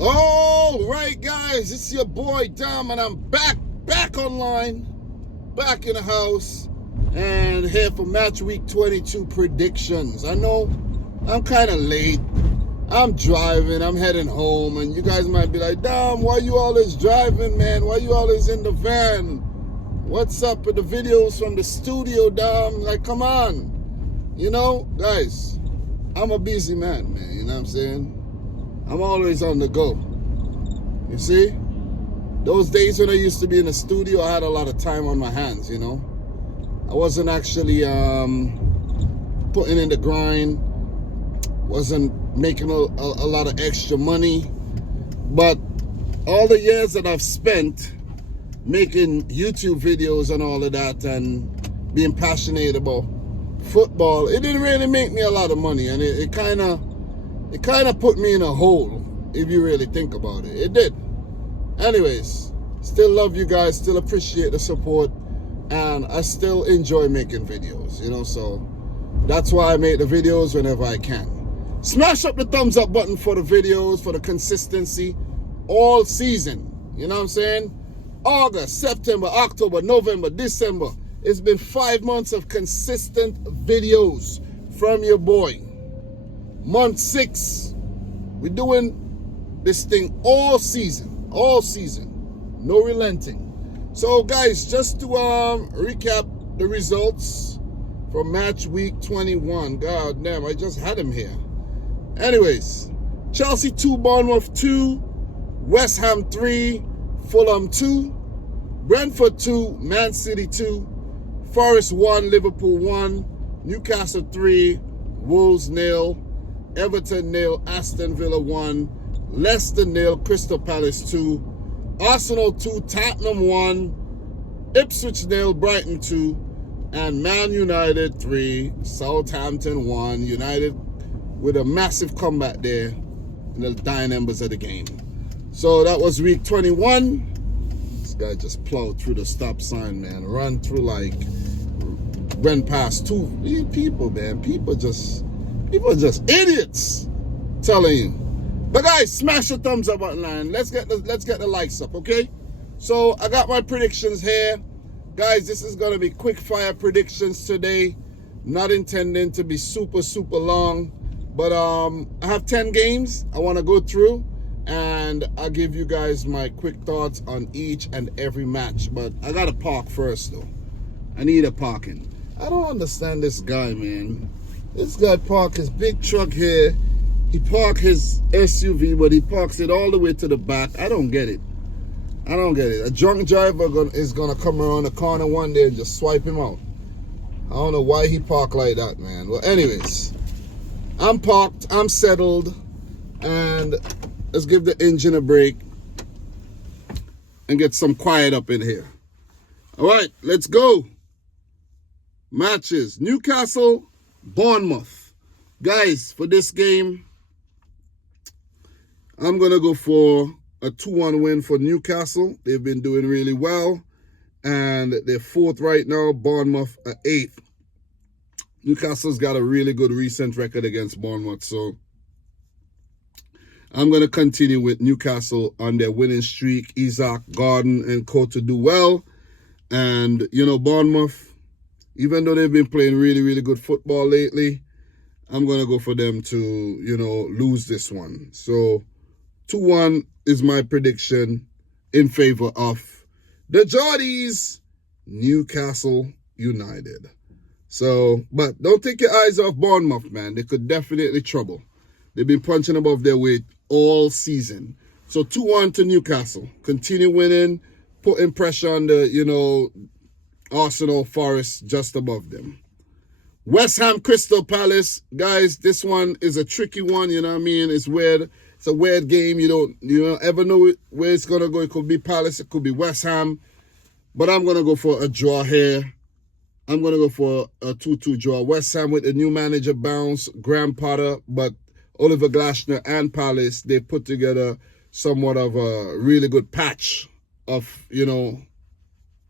All right, guys, it's your boy Dom, and I'm back online, back in the house, and here for match week 22 predictions. I know I'm kind of late. I'm driving, I'm heading home, and you guys might be like, Dom, why you always driving, man? Why you always in the van? What's up with the videos from the studio, Dom? Like, come on. You know, guys, I'm a busy man, you know what I'm saying? I'm always on the go. You see? Those days when I used to be in the studio, I had a lot of time on my hands, you know? I wasn't actually putting in the grind, wasn't making a lot of extra money. But all the years that I've spent making YouTube videos and all of that and being passionate about football, it didn't really make me a lot of money, and it kind of put me in a hole, if you really think about it. It did. Anyways, still love you guys, still appreciate the support, and I still enjoy making videos, you know, so that's why I make the videos whenever I can. Smash up the thumbs up button for the videos, for the consistency all season, you know what I'm saying? August, September, October, November, December. It's been 5 months of consistent videos from your boy. Month 6, we're doing this thing all season, no relenting. So guys, just to recap the results from match week 21. God damn, I just had him here. Anyways, Chelsea 2, Bournemouth 2, West Ham 3, Fulham 2, Brentford 2, Man City 2, Forest 1, Liverpool 1, Newcastle 3, Wolves 0, Everton 0, Aston Villa 1, Leicester 0, Crystal Palace 2, Arsenal 2, Tottenham 1, Ipswich 0, Brighton 2, and Man United 3, Southampton 1. United with a massive comeback there in the dying embers of the game. So that was week 21. This guy just plowed through the stop sign, man. Run through like, went past 2 people, man. People are just idiots. Telling you. But guys, smash the thumbs up button, and let's get the likes up, okay? So I got my predictions here. Guys, this is gonna be quick fire predictions today. Not intending to be super long. But I have 10 games I want to go through, and I'll give you guys my quick thoughts on each and every match. But I got to park first, though. I need a parking. I don't understand this guy, man. This guy parked his big truck here. He parked his SUV, but he parks it all the way to the back. I don't get it. A drunk driver is going to come around the corner one day and just swipe him out. I don't know why he parked like that, man. Well, anyways, I'm parked, I'm settled, and let's give the engine a break and get some quiet up in here. All right, let's go. Matches. Newcastle, Bournemouth. Guys, for this game, I'm going to go for a 2-1 win for Newcastle. They've been doing really well, and they're 4th right now. Bournemouth are 8th. Newcastle's got a really good recent record against Bournemouth, so I'm going to continue with Newcastle on their winning streak. Isaac, Gordon, and Co. to do well. And, you know, Bournemouth, even though they've been playing really good football lately, I'm going to go for them to, you know, lose this one. So 2-1 is my prediction in favor of the Geordies, Newcastle United. So, but don't take your eyes off Bournemouth, man. They could definitely trouble. They've been punching above their weight all season. So 2-1 to Newcastle. Continue winning, putting pressure on the, you know, Arsenal, Forest just above them. West Ham, Crystal Palace. Guys, this one is a tricky one, you know what I mean? It's weird. It's a weird game. You don't ever know where it's going to go. It could be Palace, it could be West Ham. But I'm going to go for a draw here. I'm going to go for a 2-2 draw. West Ham with the new manager bounce, Graham Potter, but Oliver Glasner and Palace, they put together somewhat of a really good patch of, you know,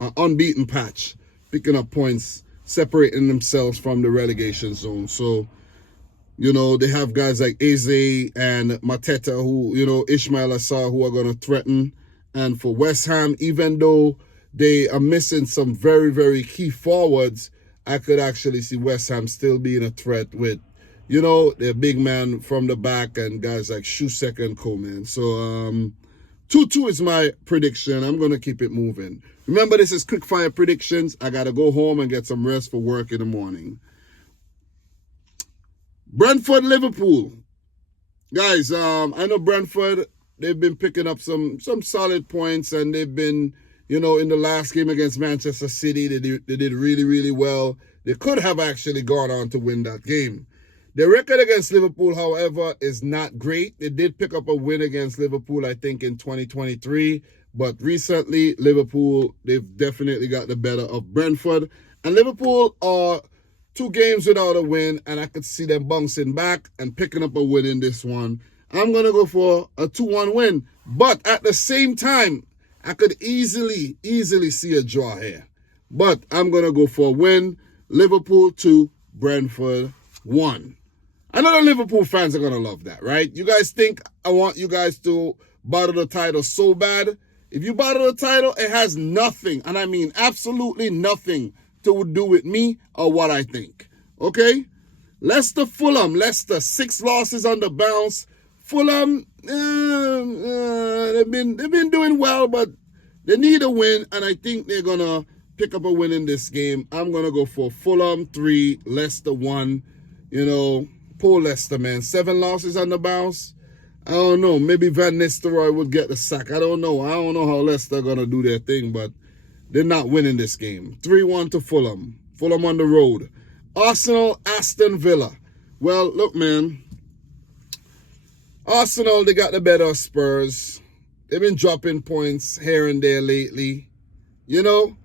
an unbeaten patch, picking up points, separating themselves from the relegation zone. So You know, they have guys like Eze and Mateta, who, you know, Ismail Assar, who are going to threaten. And for West Ham, even though they are missing some very, very key forwards, I could actually see West Ham still being a threat with, you know, their big man from the back and guys like Shusek and Coleman. So 2-2 is my prediction. I'm going to keep it moving. Remember, this is quick fire predictions. I got to go home and get some rest for work in the morning. Brentford, Liverpool. Guys, I know Brentford, they've been picking up some solid points, and they've been, you know, in the last game against Manchester City, they did really, really well. They could have actually gone on to win that game. Their record against Liverpool, however, is not great. They did pick up a win against Liverpool, I think, in 2023. But recently, Liverpool, they've definitely got the better of Brentford. And Liverpool are 2 games without a win, and I could see them bouncing back and picking up a win in this one. I'm going to go for a 2-1 win. But at the same time, I could easily see a draw here. But I'm going to go for a win. Liverpool 2, Brentford 1. I know the Liverpool fans are going to love that, right? You guys think I want you guys to battle the title so bad? If you battle the title, it has nothing, and I mean absolutely nothing, to do with me or what I think. Okay? Leicester, Fulham. Leicester, 6 losses on the bounce. Fulham, they've been doing well, but they need a win, and I think they're going to pick up a win in this game. I'm going to go for Fulham 3, Leicester 1. You know, poor Leicester, man. 7 losses on the bounce. I don't know. Maybe Van Nistelrooy would get the sack. I don't know. I don't know how Leicester are going to do their thing, but they're not winning this game. 3-1 to Fulham. Fulham on the road. Arsenal, Aston Villa. Well, look, man. Arsenal, they got the better of Spurs. They've been dropping points here and there lately. You know,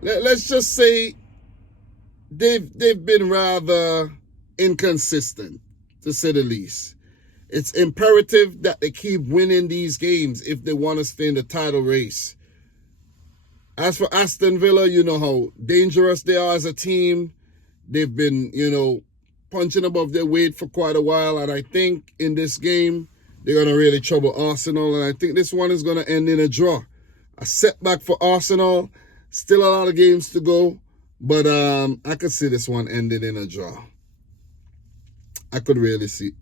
let's just say they've been rather inconsistent, to say the least. It's imperative that they keep winning these games if they want to stay in the title race. As for Aston Villa, you know how dangerous they are as a team. They've been, you know, punching above their weight for quite a while. And I think in this game, they're going to really trouble Arsenal. And I think this one is going to end in a draw. A setback for Arsenal. Still a lot of games to go. But I could see this one ending in a draw. I could really see.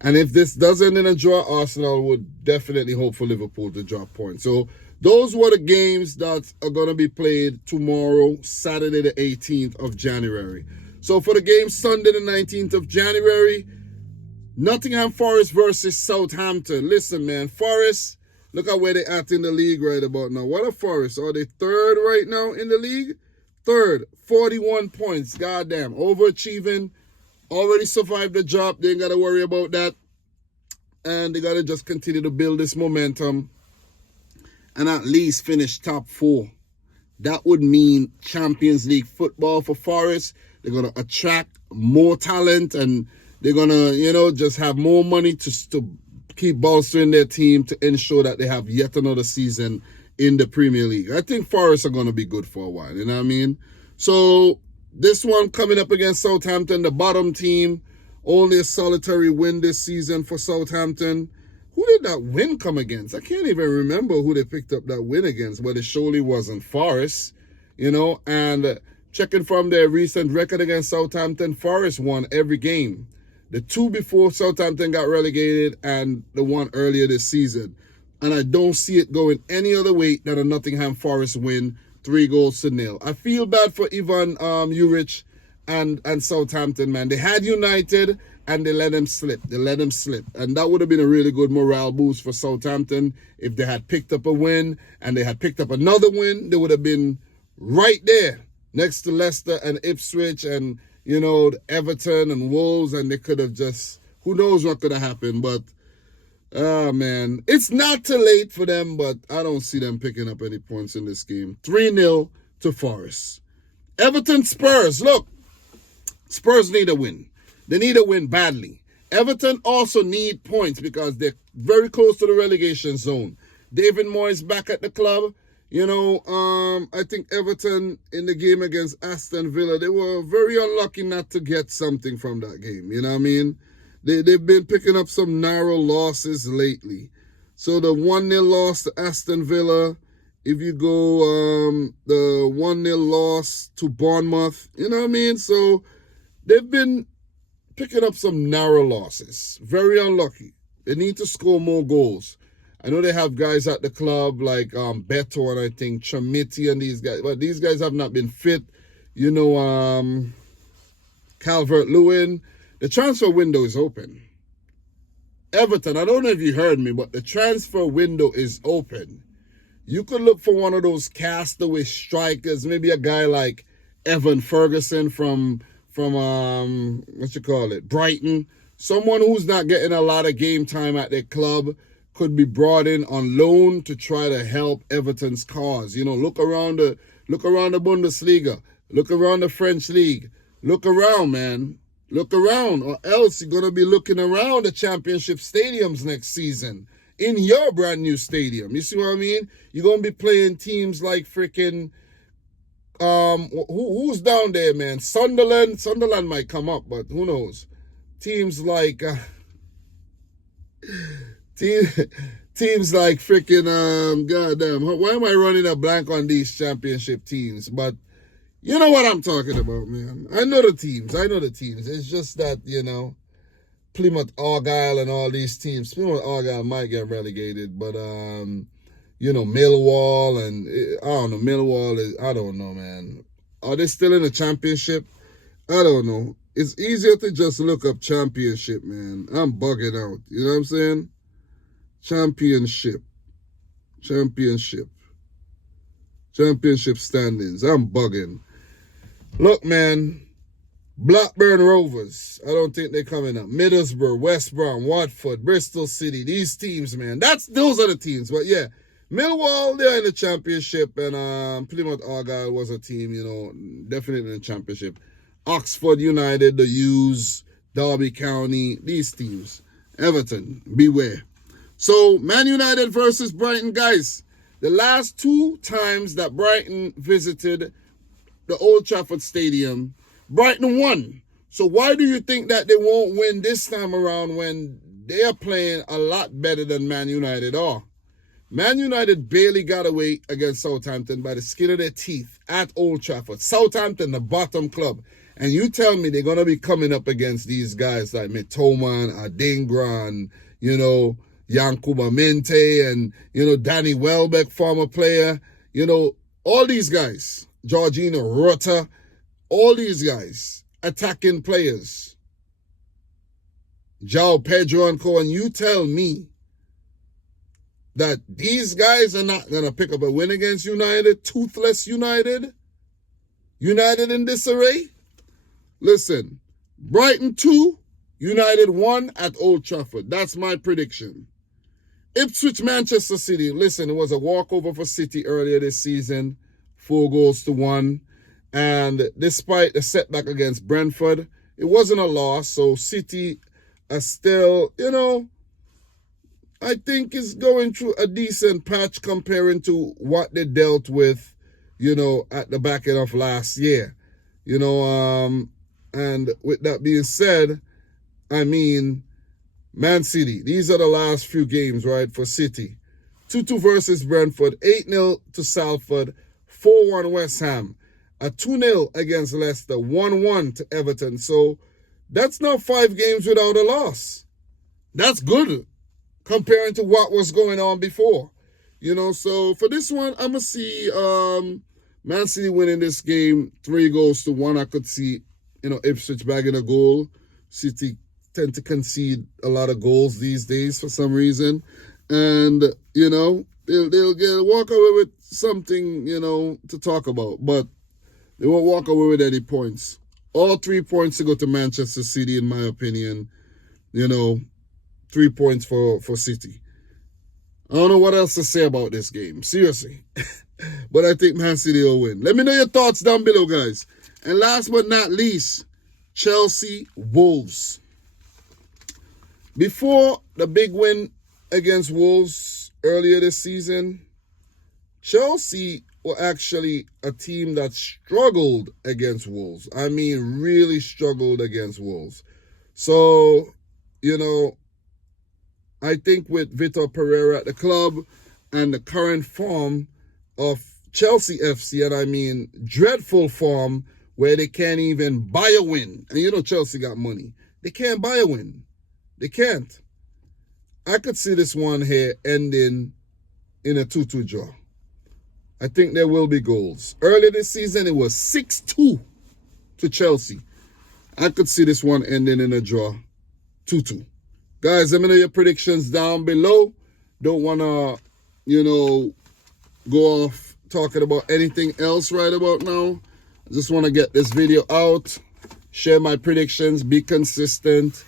And if this does end in a draw, Arsenal would definitely hope for Liverpool to drop points. So those were the games that are going to be played tomorrow, Saturday the 18th of January. So for the game Sunday the 19th of January, Nottingham Forest versus Southampton. Listen, man, Forest, look at where they're at in the league right about now. What a Forest. Are they 3rd right now in the league? 3rd, 41 points. Goddamn, overachieving. Already survived the drop. They ain't got to worry about that. And they got to just continue to build this momentum and at least finish top 4. That would mean Champions League football for Forest. They're going to attract more talent, and they're going to, you know, just have more money to keep bolstering their team to ensure that they have yet another season in the Premier League. I think Forest are going to be good for a while, you know what I mean? So this one coming up against Southampton, the bottom team, only a solitary win this season for Southampton. Who did that win come against? I can't even remember who they picked up that win against, but it surely wasn't Forest, you know. And checking from their recent record against Southampton, Forest won every game. The 2 before Southampton got relegated and the one earlier this season. And I don't see it going any other way than a Nottingham Forest win, 3-0. I feel bad for Ivan Juric and Southampton, man. They had United and they let them slip. And that would have been a really good morale boost for Southampton. If they had picked up a win and they had picked up another win, they would have been right there next to Leicester and Ipswich and, you know, Everton and Wolves, and they could have just, who knows what could have happened. But, man, it's not too late for them, but I don't see them picking up any points in this game. 3-0 to Forest. Everton Spurs. Look, Spurs need a win. They need a win badly. Everton also need points because they're very close to the relegation zone. David Moyes back at the club. I think Everton in the game against Aston Villa, they were very unlucky not to get something from that game. You know what I mean? They've been picking up some narrow losses lately. So the 1-0 loss to Aston Villa, if you go the 1-0 loss to Bournemouth, you know what I mean? So they've been picking up some narrow losses. Very unlucky. They need to score more goals. I know they have guys at the club like Beto and I think Chamiti and these guys, but these guys have not been fit. Calvert-Lewin. The transfer window is open. Everton, I don't know if you heard me, but the transfer window is open. You could look for one of those castaway strikers, maybe a guy like Evan Ferguson from Brighton. Someone who's not getting a lot of game time at their club could be brought in on loan to try to help Everton's cause. Look around the Bundesliga, look around the French league, look around, man. Look around, or else you're going to be looking around the championship stadiums next season in your brand new stadium. You see what I mean? You're going to be playing teams like freaking, who's down there, man? Sunderland. Sunderland might come up, but who knows? Teams like, teams like freaking, goddamn, why am I running a blank on these championship teams? But you know what I'm talking about, man. I know the teams. It's just that, Plymouth Argyle and all these teams. Plymouth Argyle might get relegated, but, Millwall and, I don't know, I don't know, man. Are they still in the championship? I don't know. It's easier to just look up championship, man. I'm bugging out. You know what I'm saying? Championship standings. I'm bugging. Look, man, Blackburn Rovers, I don't think they're coming up. Middlesbrough, West Brom, Watford, Bristol City, these teams, man. Those are the teams. But yeah, Millwall, they're in the championship, and Plymouth Argyle was a team, definitely in the championship. Oxford United, the U's, Derby County, these teams. Everton, beware. So, Man United versus Brighton, guys. The last 2 times that Brighton visited the Old Trafford Stadium, Brighton won. So why do you think that they won't win this time around when they are playing a lot better than Man United are? Man United barely got away against Southampton by the skin of their teeth at Old Trafford. Southampton, the bottom club. And you tell me they're going to be coming up against these guys like Mitoma, Adingra, and, Yankuba Minte and, Danny Welbeck, former player, all these guys, Georgina Rota, all these guys, attacking players, João Pedro and co, and you tell me that these guys are not going to pick up a win against United, toothless United in disarray? Listen, Brighton 2, United 1 at Old Trafford. That's my prediction. Ipswich, Manchester City. Listen, it was a walkover for City earlier this season, 4-1. And despite the setback against Brentford, it wasn't a loss. So City are still, I think is going through a decent patch comparing to what they dealt with, at the back end of last year. And with that being said, Man City, these are the last few games, right, for City. 2-2 versus Brentford, 8-0 to Salford, 4-1 West Ham, a 2-0 against Leicester, 1-1 to Everton. So that's now 5 games without a loss. That's good comparing to what was going on before. So for this one, I'm going to see Man City winning this game 3-1. I could see, Ipswich bagging a goal. City tend to concede a lot of goals these days for some reason. And, they'll walk away with something, to talk about. But they won't walk away with any points. All 3 points to go to Manchester City, in my opinion. 3 points for City. I don't know what else to say about this game. Seriously. But I think Man City will win. Let me know your thoughts down below, guys. And last but not least, Chelsea Wolves. Before the big win against Wolves earlier this season, Chelsea were actually a team that struggled against Wolves. I mean, really struggled against Wolves. So, you know, I think with Vitor Pereira at the club and the current form of Chelsea FC, and I mean dreadful form where they can't even buy a win. And you know Chelsea got money. They can't buy a win. They can't. I could see this one here ending in a 2-2 draw. I think there will be goals. Earlier this season, it was 6-2 to Chelsea. I could see this one ending in a draw, 2-2. Guys, let me know your predictions down below. Don't want to, go off talking about anything else right about now. I just want to get this video out, share my predictions, be consistent.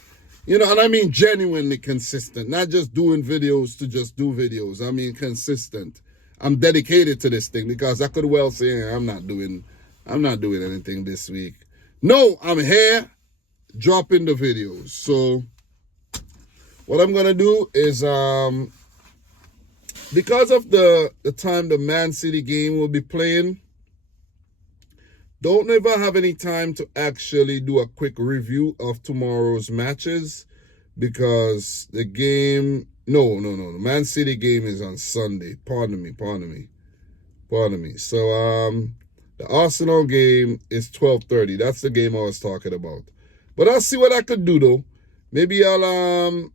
And I mean genuinely consistent, not just doing videos to just do videos. I mean consistent. I'm dedicated to this thing because I could well say I'm not doing anything this week. No, I'm here dropping the videos. So what I'm gonna do is because of the time the Man City game will be playing, don't ever have any time to actually do a quick review of tomorrow's matches because the game, no, the Man City game is on Sunday. Pardon me. So the Arsenal game is 12:30. That's the game I was talking about. But I'll see what I could do though. Maybe I'll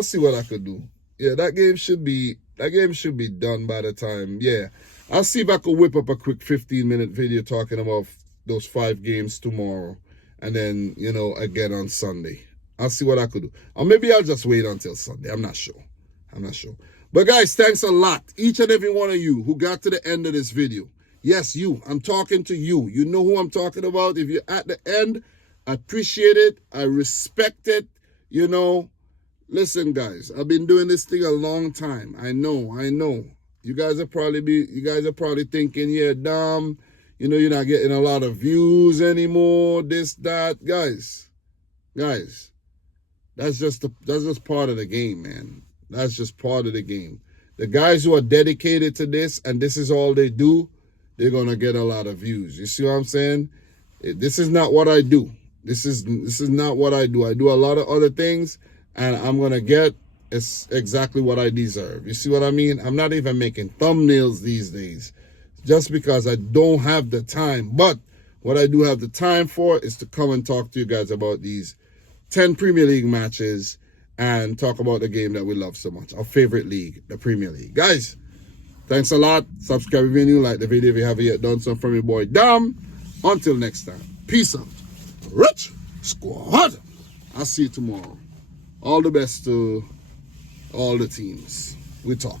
see what I could do. Yeah, that game should be done by the time. Yeah. I'll see if I could whip up a quick 15-minute video talking about those 5 games tomorrow. And then, again on Sunday. I'll see what I could do. Or maybe I'll just wait until Sunday. I'm not sure. But guys, thanks a lot. Each and every one of you who got to the end of this video. Yes, you. I'm talking to you. You know who I'm talking about. If you're at the end, I appreciate it. I respect it. Listen, guys, I've been doing this thing a long time. I know. You guys are probably thinking, yeah, Dom, you're not getting a lot of views anymore, this, that. Guys, that's just part of the game, man. That's just part of the game. The guys who are dedicated to this and this is all they do, they're gonna get a lot of views. You see what I'm saying? This is not what I do. This is not what I do. I do a lot of other things, and I'm gonna get exactly what I deserve. You see what I mean? I'm not even making thumbnails these days, just because I don't have the time. But what I do have the time for is to come and talk to you guys about these 10 Premier League matches and talk about the game that we love so much, our favorite league, the Premier League. Guys, thanks a lot. Subscribe if you're new, like the video if you haven't yet done so. From your boy Dom. Until next time, peace out. Rich Squad. I'll see you tomorrow. All the best to all the teams. We talk.